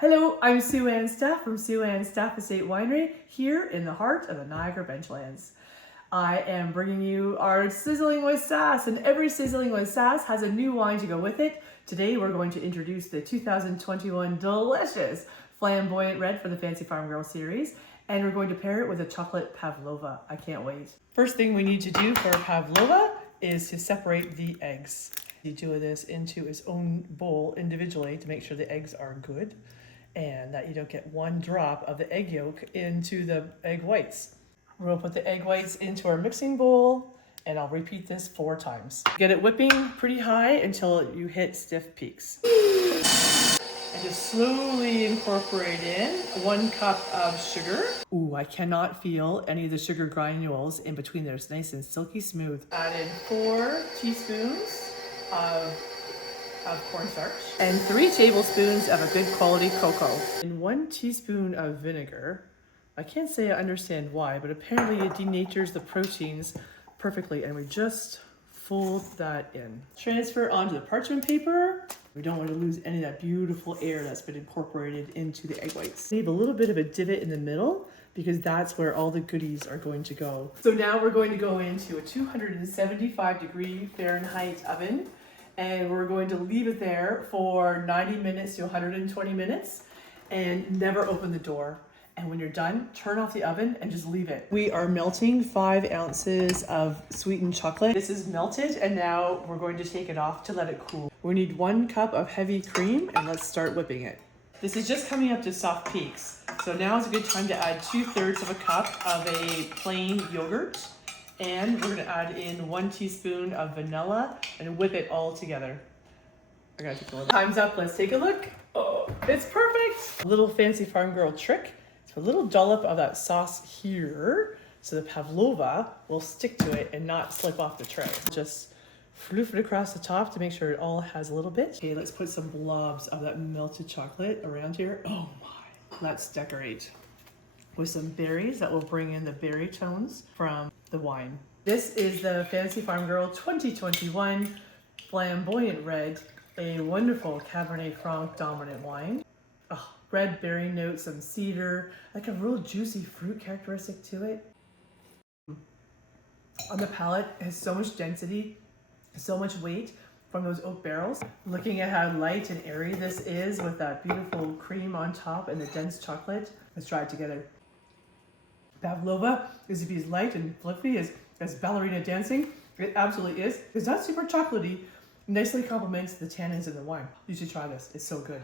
Hello, I'm Sue Ann Staff from Sue Ann Staff Estate Winery here in the heart of the Niagara Benchlands. I am bringing you our Sizzling with SAS, and every Sizzling with SAS has a new wine to go with it. Today we're going to introduce the 2021 delicious Flamboyant Red for the Fancy Farm Girl series, and we're going to pair it with a chocolate Pavlova. I can't wait. First thing we need to do for Pavlova is to separate the eggs. You do this into its own bowl individually to make sure the eggs are good and that you don't get one drop of the egg yolk into the egg whites. We're going to put the egg whites into our mixing bowl, and I'll repeat this 4 times. Get it whipping pretty high until you hit stiff peaks. And just slowly incorporate in 1 cup of sugar. Ooh, I cannot feel any of the sugar granules in between there. It's nice and silky smooth. Add in 4 teaspoons of cornstarch and 3 tablespoons of a good quality cocoa and 1 teaspoon of vinegar. I can't say I understand why, but apparently it denatures the proteins perfectly, and we just fold that in. Transfer onto the parchment paper. We don't want to lose any of that beautiful air that's been incorporated into the egg whites. Leave a little bit of a divot in the middle because that's where all the goodies are going to go. So now we're going to go into a 275-degree Fahrenheit oven, and we're going to leave it there for 90 minutes to 120 minutes and never open the door. And when you're done, turn off the oven and just leave it. We are melting 5 ounces of sweetened chocolate. This is melted, and now we're going to take it off to let it cool. We need 1 cup of heavy cream, and let's start whipping it. This is just coming up to soft peaks. So now is a good time to add 2/3 of a cup of a plain yogurt. And we're gonna add in 1 teaspoon of vanilla and whip it all together. I gotta take a little. Time's up, let's take a look. Oh, it's perfect. A little Fancy Farm Girl trick. So a little dollop of that sauce here, so the Pavlova will stick to it and not slip off the tray. Just floof it across the top to make sure it all has a little bit. Okay, let's put some blobs of that melted chocolate around here. Oh my, let's decorate with some berries that will bring in the berry tones from the wine. This is the Fancy Farm Girl 2021 Flamboyant Red, a wonderful Cabernet Franc dominant wine. Oh, red berry notes, some cedar, like a real juicy fruit characteristic to it. On the palate, it has so much density, so much weight from those oak barrels. Looking at how light and airy this is with that beautiful cream on top and the dense chocolate. Let's try it together. Pavlova is to be as light and fluffy as ballerina dancing. It absolutely is. It's not super chocolatey. Nicely complements the tannins in the wine. You should try this. It's so good.